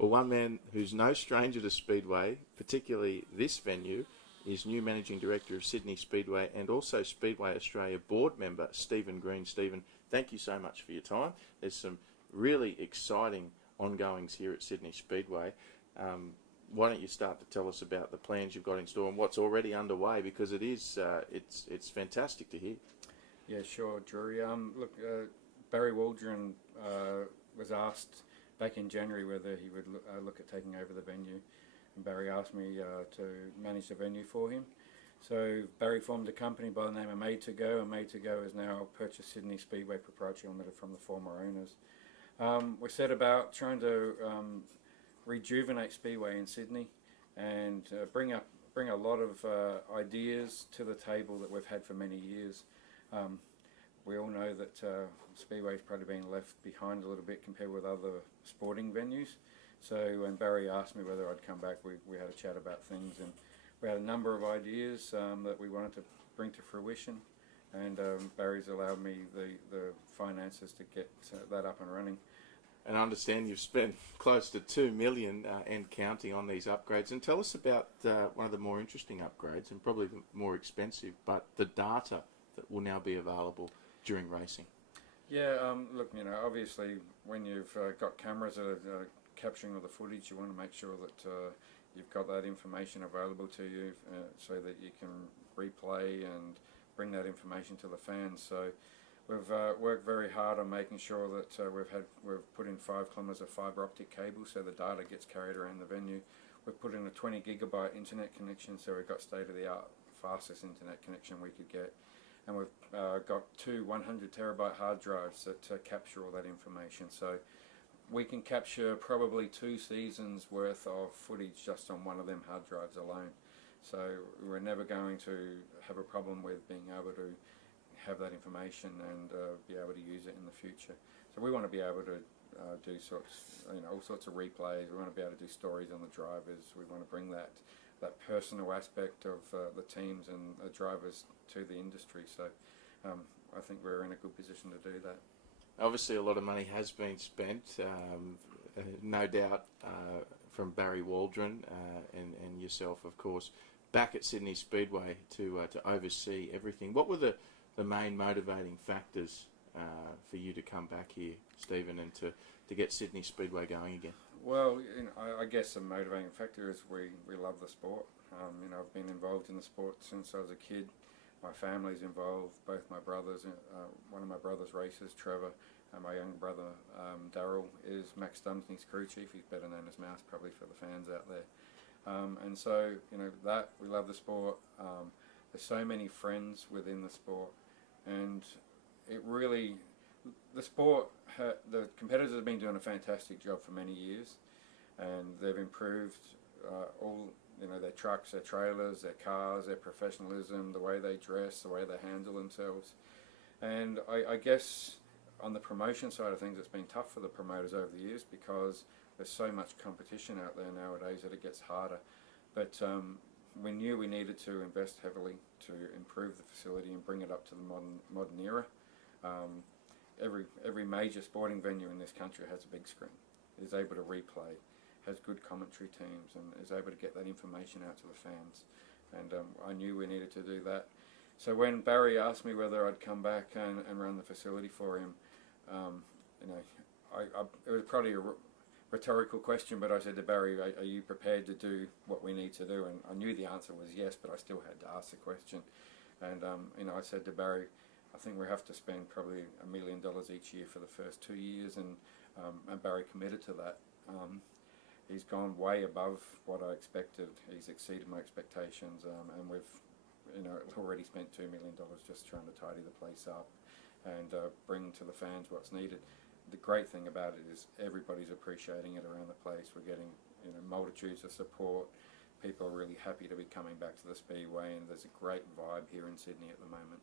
Well, one man who's no stranger to Speedway, particularly this venue, is new Managing Director of Sydney Speedway and also Speedway Australia board member Stephen Green. Stephen, thank you so much for your time. There's some really exciting ongoings here at Sydney Speedway. Why don't you start to tell us about the plans you've got in store and what's already underway, because it's fantastic to hear. Yeah, sure, Drury. Barry Waldron was asked back in January whether he would look at taking over the venue, and Barry asked me to manage the venue for him. So Barry formed a company by the name of Made to Go, and Made to Go is now purchased Sydney Speedway Proprietary Limited from the former owners. We set about trying to rejuvenate Speedway in Sydney and bring a lot of ideas to the table that we've had for many years. We all know that Speedway's probably been left behind a little bit compared with other sporting venues. So when Barry asked me whether I'd come back, we had a chat about things, and we had a number of ideas that we wanted to bring to fruition, and Barry's allowed me the finances to get that up and running. And I understand you've spent close to $2 million and counting on these upgrades. And tell us about one of the more interesting upgrades, and probably the more expensive, but the data that will now be available during racing. Yeah, look, obviously when you've got cameras that are capturing all the footage, you want to make sure that you've got that information available to you so that you can replay and bring that information to the fans. So we've worked very hard on making sure that we've put in 5 kilometres of fibre optic cable so the data gets carried around the venue. We've put in a 20 gigabyte internet connection, so we've got state of the art fastest internet connection we could get. And we've got 2 100 terabyte hard drives that capture all that information. So we can capture probably 2 seasons worth of footage just on one of them hard drives alone. So we're never going to have a problem with being able to have that information and be able to use it in the future. So we want to be able to do all sorts of replays. We want to be able to do stories on the drivers. We want to bring that personal aspect of the teams and the drivers to the industry. So I think we're in a good position to do that. Obviously a lot of money has been spent, no doubt, from Barry Waldron and yourself, of course, back at Sydney Speedway to oversee everything. What were the main motivating factors for you to come back here, Stephen, and to get Sydney Speedway going again? Well, I guess the motivating factor is we love the sport. I've been involved in the sport since I was a kid. My family's involved, both my brothers, one of my brothers races, Trevor, and my young brother, Darryl, is Max Dunsany's crew chief. He's better known as Mouse probably for the fans out there. And so, that we love the sport. There's so many friends within the sport, and it really, the sport, the competitors have been doing a fantastic job for many years, and they've improved all, their trucks, their trailers, their cars, their professionalism, the way they dress, the way they handle themselves. And I guess on the promotion side of things, it's been tough for the promoters over the years because there's so much competition out there nowadays that it gets harder. But we knew we needed to invest heavily to improve the facility and bring it up to the modern era. Every major sporting venue in this country has a big screen, is able to replay, has good commentary teams, and is able to get that information out to the fans. And I knew we needed to do that. So when Barry asked me whether I'd come back and run the facility for him, it was probably a rhetorical question, but I said to Barry, are you prepared to do what we need to do? And I knew the answer was yes, but I still had to ask the question. And I said to Barry, I think we have to spend probably $1 million each year for the first 2 years, and Barry committed to that. He's gone way above what I expected. He's exceeded my expectations, and we've already spent $2 million just trying to tidy the place up and bring to the fans what's needed. The great thing about it is everybody's appreciating it around the place. We're getting multitudes of support. People are really happy to be coming back to the Speedway, and there's a great vibe here in Sydney at the moment.